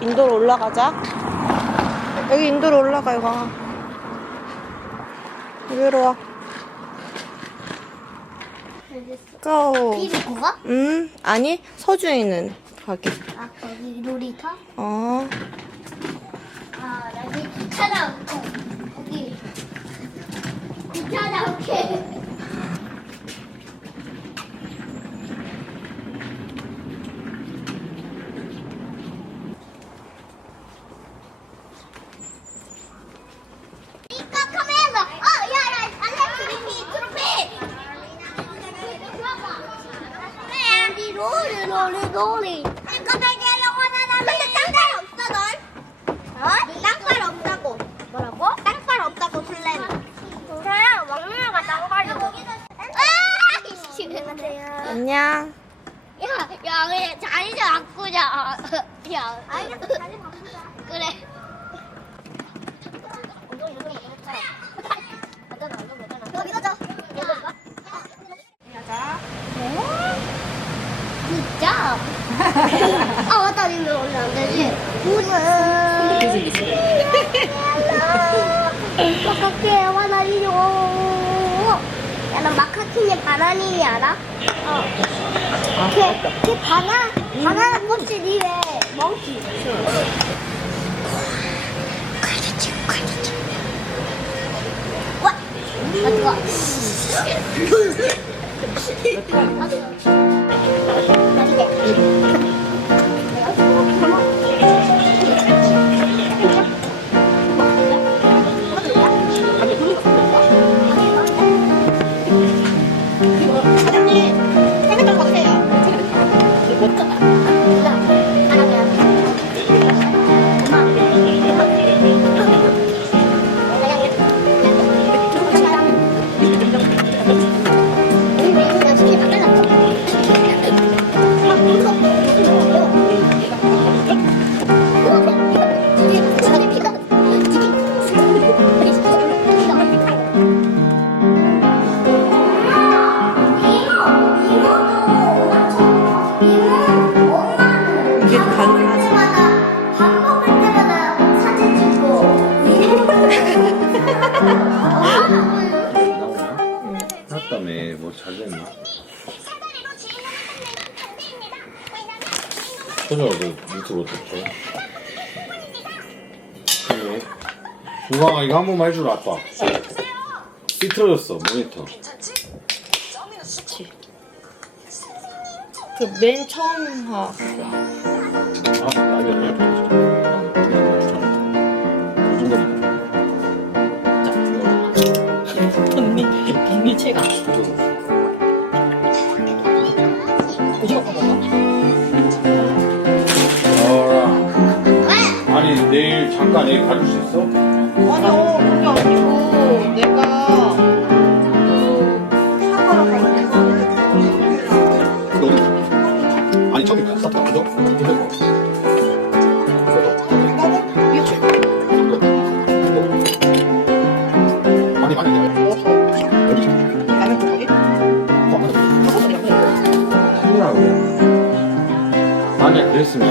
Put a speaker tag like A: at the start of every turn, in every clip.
A: 인도로 올라가자. 여기 인도로 올라가, 이거. 여기로 와. 고.
B: 피리코가?
A: 음, 아니, 서주에 있는 가게.
B: 아 거기 놀이터?
A: 어.
B: 아 나기 찾아올게 거기 찾아올게 이거 카메라 어 야야 안돼 트로피 트로피 네 로리 로리 로리 이거 되게 영원하다 근데 땅갈 없어 넌? 어? 땅갈 없다고 뭐라고? 땅갈 없다고 플랜 그래요 왕누나가 땅갈이고 아! 씨
A: 안녕.
B: 야, 야, 그냥 자리 좀 바꾸자. 야, 알겠어, 자리 바꾸자. 그래. 진짜? 아, 맞다. 이거 원래 안 되지. 우는. 어떡해, 화나리요. 바나니 알아? 어. 걔, 걔 바나, 바나나 꽃이 니왜 멍키. 칼리치, 칼리치. 와! 아, 뜨거.
A: 사장님,
C: 그래? 중강아 이거 한 번만 해주라 아빠. 삐뚤어졌어 모니터.
A: 그맨 처음 하.
C: 아그 정도면
A: 언니, 언니 체가.
C: 내일 잠깐 얘기 가줄 수 있어?
A: 아니요, 그게 아니고, 내가, 그,
C: 너 아니 저기 어디서?
A: 라면 뚜껑이?
C: 하라고 만약 그랬으면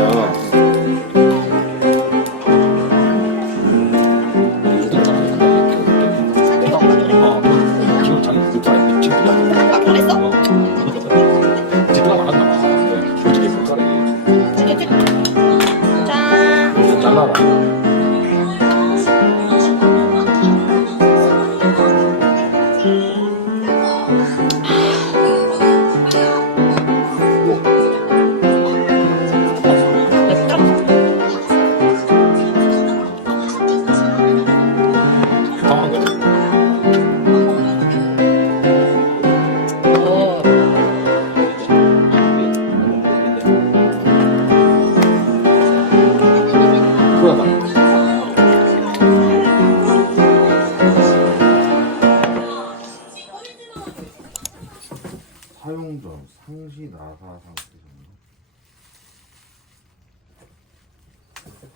C: 상시 나사 상시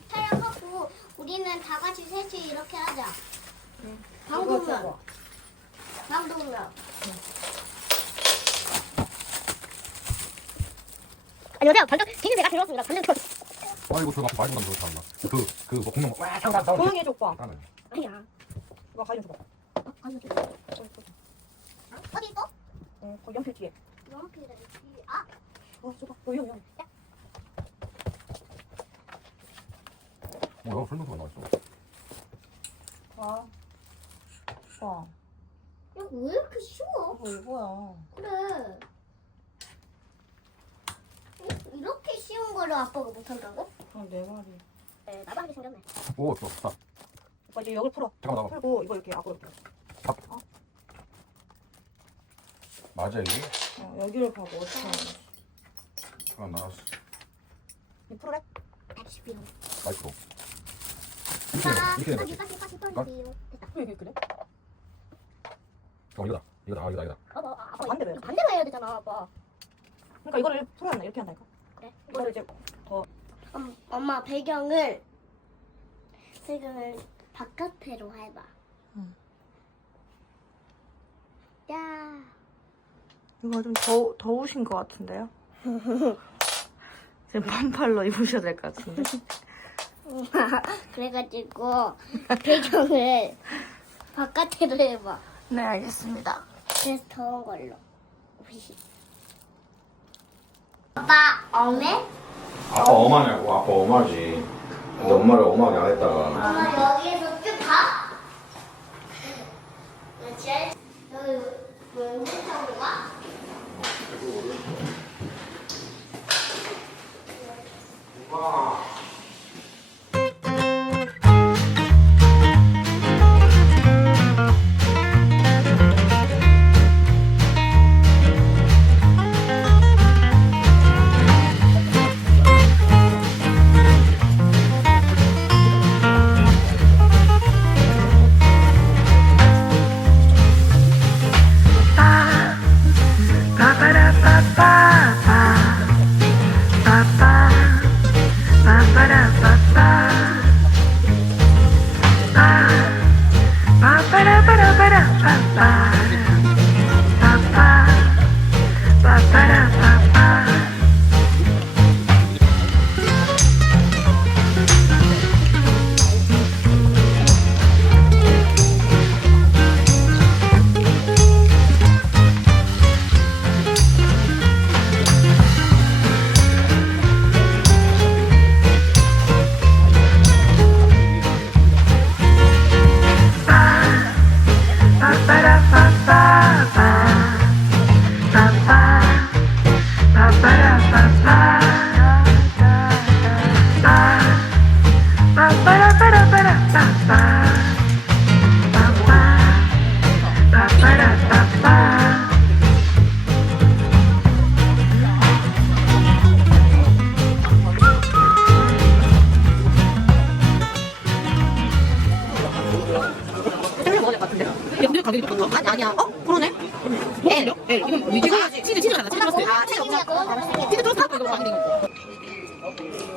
B: 촬영하고 우리는 다 같이 셋이 이렇게 하자. 방송면. 방송면. 아니 어제가 방금 되게 내가 들었습니다. 방금 들었.
D: 아이고 저 많이 가면 좋다 나. 그그뭐 공룡 와 상상
A: 오빠
D: 하는
B: 아니야.
A: 오빠 가위 좀 줘봐
B: 어? 아니, 어디 있어? 어
A: 거기 연필 뒤에
B: 아,
A: 어 줘봐 어 여기
D: 설명서가 있어.
A: 와 와,
B: 야, 왜 이렇게 쉬워?
A: 이거 이거야
B: 그래. 어? 이렇게 쉬운 거를 아빠가 못한다고?
A: 그럼 내 말이
B: 네, 나도 하게 생겼네.
D: 오 좋다.
A: 오빠 이제 여기 풀어
D: 잠깐 나가.
A: 풀고 이거 이렇게 앞으로 이렇게
D: 맞아 이게?
A: 어, 여기를 봐봐 어떻게 하는지
D: 잠깐 나왔어.
A: 이 풀어래?
B: 아쉽이요.
D: 마이크로.
B: 아,
D: 이렇게 이렇게
B: 빠지. 됐다.
A: 왜 이게 그래?
D: 어 이거다. 이거다. 아 이거다 이거다.
B: 아빠, 아빠
A: 반대로
B: 이거 반대로 해야 되잖아, 아빠.
A: 그러니까 이거를 풀어야 한다 이렇게 한다니까
B: 그래.
A: 이거를 이제
B: 음, 엄마 배경을 배경을 바깥으로 해봐.
A: 응.
B: 야,
A: 이거 좀 더, 더우신 것 같은데요? 지금 반팔로 입으셔야 될 것 같은데
B: 그래가지고 배경을 바깥으로 해봐.
A: 네 알겠습니다
B: 그래서 더운 걸로. 아빠 엄해?
C: 아빠 엄하냐고 아빠 엄하지 근데 엄마를 엄하게 안 했다가
B: 엄마 여기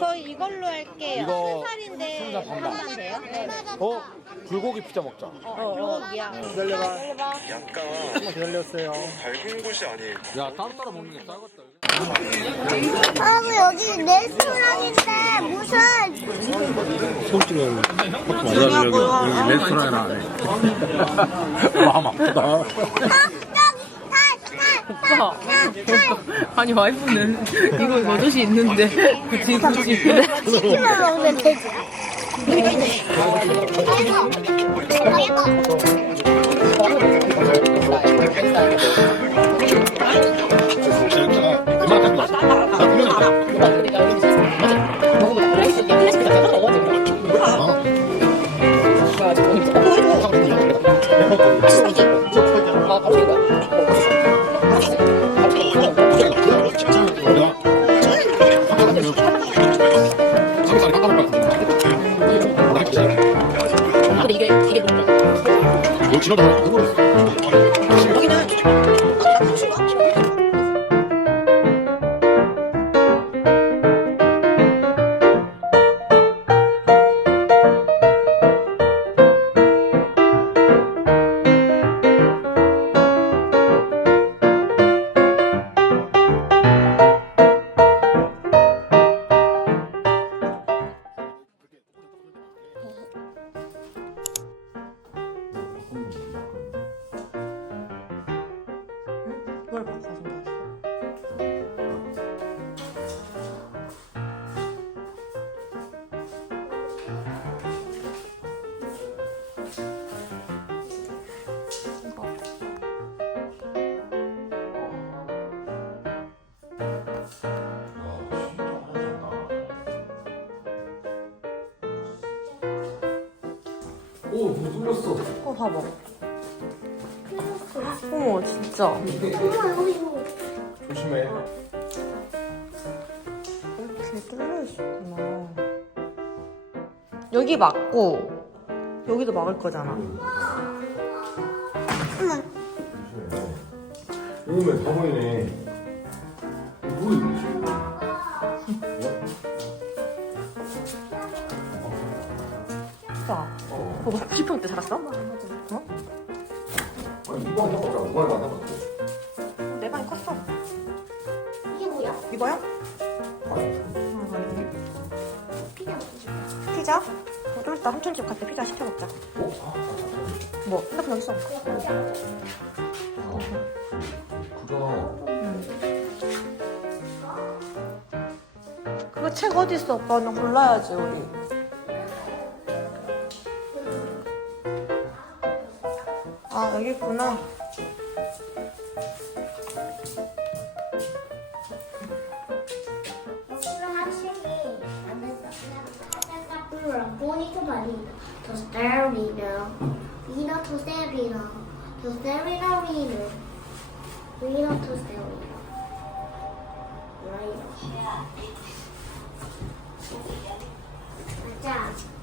A: 저희 이걸로 할게요.
C: 이거
A: 살인데
C: 반반.
A: 반반 돼요? 네.
C: 어? 불고기 피자 먹자.
A: 어, 불고기야
C: 기다려봐.
E: 약간
C: 조금만 기다려주세요.
E: 밝은 곳이 아니에요.
C: 야 따로따로 먹는 게 싸겠다
B: 여러분 여기 레스토랑인데 무슨
C: 손찌는 맞아 여기 레스토랑이라. 마음 아프다
A: 오빠 아니 와이프는 이거 버젓이 있는데 굳이 굳이
B: 치킨만 먹으면 되지.
A: 근데
C: 오, 뭐 뚫렸어.
A: 어 봐봐. 어머 진짜.
B: 엄마 여기 이거.
C: 조심해.
A: 이렇게 뚫려 있었구나. 여기 막고 여기도 막을 거잖아.
C: 조심해. 오면 다 보이네.
A: 어. 뭐 90평 때 살았어? 어?
C: 아니. 누가?
A: 내 방이 컸어.
B: 이게 뭐야?
C: 아니,
B: 피자 먹자.
A: 피자? 어, 좀 이따 삼촌 집 갈 때 피자 시켜 먹자.
C: 어? 아, 아, 아,
A: 뭐? 핸드폰 여기 있어.
C: 아. 그거.
A: 그거 책 어디 있어? 오빠 는 골라야지 우리. 여기 있구나.
B: 맞아.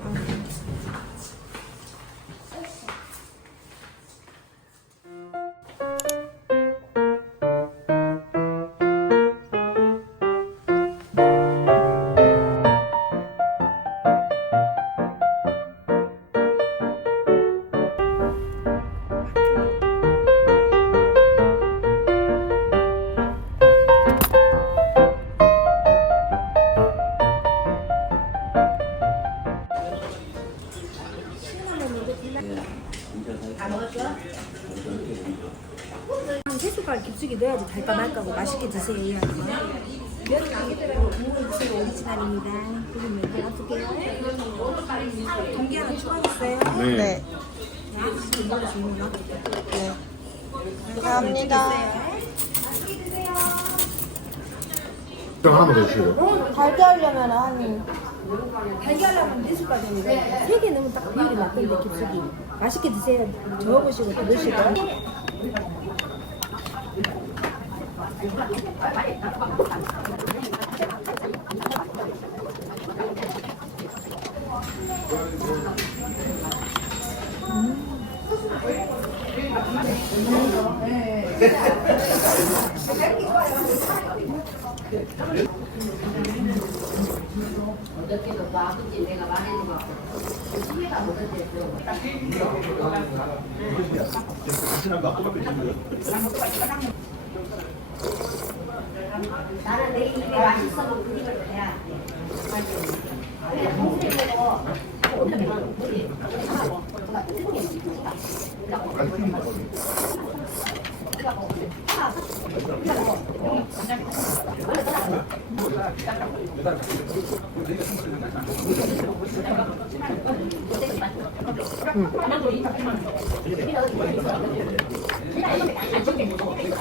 F: 맛있게 드세요. 면 아기들하고 국물 드세요. 오리지널입니다. 그럼 면 어떻게 해요? 공기 하나 추가했어요.
G: 네.
F: 거.
A: 네. 감사합니다.
G: 좀 하나만 더 주세요.
A: 달게 하려면 한
F: 달걀하면 네 숟갈 정도. 세개 넣으면 딱 비율이 맞던데 깊숙이. 맛있게 드세요. 저어보시고 어저께도 뭐 아버지 내가 말해주고
A: 시계가 어저께 또 나는 내 입에 맛있어도 그 입을 대야 돼. 그냥 동생이